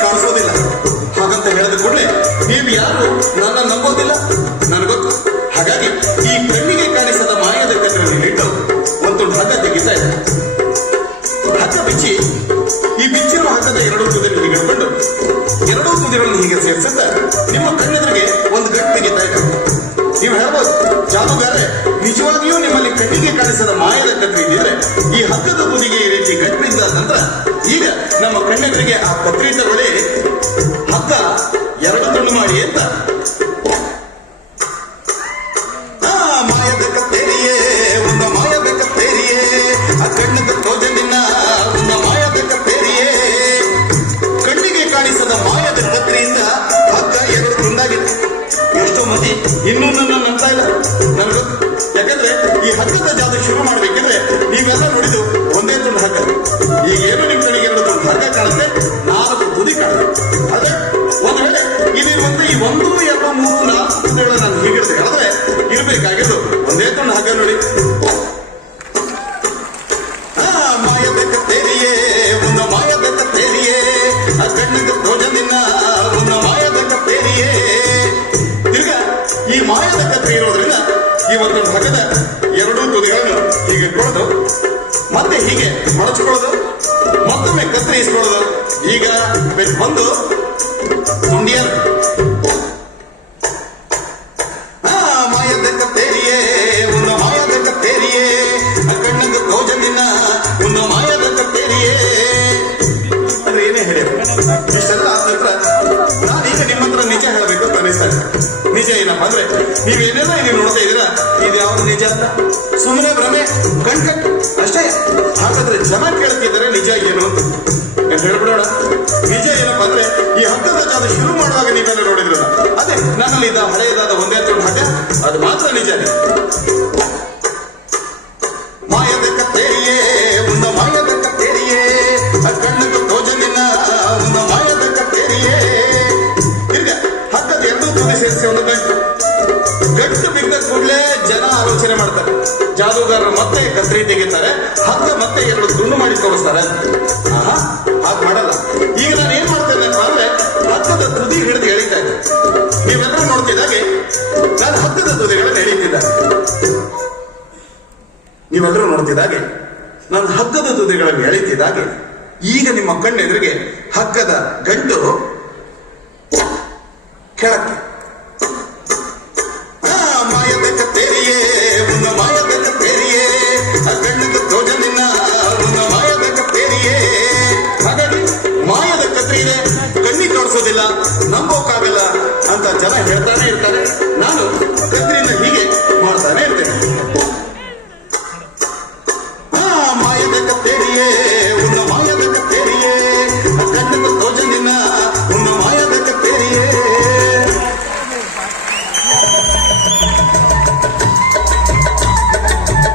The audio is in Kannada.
ಕಾಣಿಸೋದಿಲ್ಲ ಹಾಗಂತ ಹೇಳಿದ ಕೂಡಲೇ ನೀವು ಯಾರು ನನ್ನ ನಂಬೋದಿಲ್ಲ ಕತ್ರಿ ಇದ್ದಿದ್ರೆ ಈ ಹಗ್ಗದ ತುದಿಗೆ ಈ ರೀತಿ ಗಟ್ಟಿದ್ದ ನಂತರ ಈಗ ನಮ್ಮ ಕಣ್ಣೆದುರಿಗೆ ಆ ಕತ್ರಿ ತಗೊಳ್ಳಿ, ಹಗ್ಗ ಎರಡು ತುಂಡು ಮಾಡಿ ಅಂತ. ಮಾಯದ ಕತ್ತೇರಿಯೇ ಒಂದು ಮಾಯದ ಕತ್ತೇರಿಯೇ, ಆ ಕಣ್ಣದ ತೋಜನಿನ ಒಂದು ಮಾಯದ ಕತ್ತೇರಿಯೇ. ಕಣ್ಣಿಗೆ ಕಾಣಿಸದ ಮಾಯದ ಕತ್ರಿಯಿಂದ ಹಗ್ಗ ಎರಡು ತುಂಡಾಗಿದೆ. ಎಷ್ಟೋ ಮಂದಿ ಇನ್ನೂ ನನ್ನ ನಂಬ್ತಾ ಇಲ್ಲ, ನನಗೆ ಯಾಕಂದ್ರೆ ಈ ಹಗ್ಗದ ಜಾದು ಶುರು ಮಾಡ್ಬೇಕಿದ್ರೆ ನೀವೆಲ್ಲ ನೋಡಿದ್ದು ಒಂದೇ ತುಂಡು ಹಗ್ಗ. ಈಗೇನು ನಿಮ್ ಕಡೆಗೆ ಎರಡು ತುಂಡು ಹಗ್ಗ ಕಾಣುತ್ತೆ, 4 ತುದಿ ಕಾಣುತ್ತೆ. ಆದ್ರೆ ಒಂದ್ ವೇಳೆ ಇಲ್ಲಿರುವಂತ ಈ 1, 2, 3, 4 ತುದಿಗಳು ನಾನು ಹೀಗಿಡ್ದೆ ಹೇಳಿದ್ರೆ ಇರ್ಬೇಕಾಗಿದ್ದು ಒಂದೇ ತುಂಡು ಹಗ್ಗ ನೋಡಿ. ಮಾಯದ ಕತ್ತೇರಿಯೇ ಒಂದು ಮಾಯದ ಕತ್ತೇರಿಯೇ, ಆ ಕಣ್ಣಿದ ತೋಜನಿನ ಒಂದು ಮಾಯದ ಕತ್ತೇರಿಯೇ. ಈಗ ಈ ಮಾಯದ ಕತ್ತರಿ ಇರೋದ್ರಿಂದ ಈ ಒಂದು ಹಗ್ಗದ ಎರಡೂ ತುದಿಗಳನ್ನು ಹೀಗೆ ಇಟ್ಕೊಳ್ಳೋದು, ಮತ್ತೆ ಹೀಗೆ ಮಡಚಿಕೊಳ್ಳೋದು, ಮತ್ತೊಮ್ಮೆ ಕತ್ತರಿ ಇಸ್ಕೊಳ್ಳೋದು. ಈಗ ಬಂದು ತುಂಡಿಯ ಮಾಯದ ಕತ್ತೇರಿಯೇ ಒಂದು ಮಾಯದ ಕತ್ತೇರಿಯೇ, ಆ ಕಣ್ಣದ ತೋಜನಿನ ಒಂದು ಮಾಯದ ಕತ್ತೇರಿಯೇ. ಅಂದ್ರೆ ಏನೇ ಹೇಳಿ ಇಷ್ಟೆಲ್ಲ ಆದ ನಂತರ ನಾನೀಗ ನಿಮ್ಮ ಹತ್ರ ನಿಜ ಹೇಳಬೇಕು ಅಂತ ಅನಿಸ್ತಾ ಇದೆ. ನಿಜ ಏನಪ್ಪ ಅಂದ್ರೆ ನೀವೇನೆಲ್ಲ ನೀವು ನೋಡ್ತಾ ಇದ್ದೀರಾ, ಇದು ಯಾವುದು ನಿಜ ಅಂತ ಸುಮ್ಮನೆ ಭ್ರಮೆ ಕಣ್ಕಟ್ಟು ಅಷ್ಟೇ. ಹಾಗಾದ್ರೆ ಜನ ಕೇಳ್ತಿದ್ದಾರೆ ನಿಜ ಏನು ಅಂತ ಹೇಳ್ಬಿಡೋಣ. ನಿಜ ಏನಪ್ಪಾ ಅಂದ್ರೆ ಈ ಹಗ್ಗದ ಜಾದ ಶುರು ಮಾಡುವಾಗ ನೀವೆಲ್ಲ ನೋಡಿದ್ರಲ್ಲ, ಅದೇ ನನ್ನಲ್ಲಿ ಇದ್ದ ಹಳೆಯದಾದ ಒಂದೇ ತುಂಡು ಹಗ್ಗ, ಅದು ಮಾತ್ರ ನಿಜ. ಮಾಯದ ಕತ್ತೇರಿಯೇ ಒಂದು ಮಾಯದ ಕತ್ತೇರಿಯೇ, ಆ ಕಣ್ಣದ ತೋಜನಿನ ಒಂದು ಮಾಯದ ಕತ್ತೇರಿಯೇ. ಈಗ ಹಗ್ಗದ ಎರಡೂ ತುದಿ ಸೇರಿಸಿ ಒಂದು ಗಂಟು ಬಿದ್ದ ಕೂಡಲೇ ಜನ ಆಲೋಚನೆ ಮಾಡ್ತಾರೆ, ಜಾದೂಗಾರರು ಮತ್ತೆ ಕತ್ರಿ ತೆಗಿತಾರೆ, ಹಗ್ಗ ಮತ್ತೆ ಎರಡು ತುಂಡು ಮಾಡಿ ತೋರಿಸ್ತಾರೆ. ಹಾಗೆ ಮಾಡಲ್ಲ. ಈಗ ನಾನು ಏನ್ ಮಾಡ್ತೇನೆ ಅಂದ್ರೆ ಹಗ್ಗದ ತುದಿ ಹಿಡಿದು ಎಳಿತಾ ಇದ್ದೆ. ನೀವೆಲ್ಲರೂ ನೋಡ್ತಿದ್ದಾಗೆ ನಾನು ಹಗ್ಗದ ತುದಿಗಳನ್ನು ಎಳಿತಿದ್ದೆ. ನೀವೆಲ್ಲರೂ ನೋಡ್ತಿದ್ದಾಗೆ ನಾನು ಹಗ್ಗದ ತುದಿಗಳನ್ನು ಎಳಿತಿದ್ದಾಗೆ ಈಗ ನಿಮ್ಮ ಕಣ್ಣೆದುರಿಗೆ ಹಗ್ಗದ ಗಂಟು ಕೆಳಕ್ಕೆ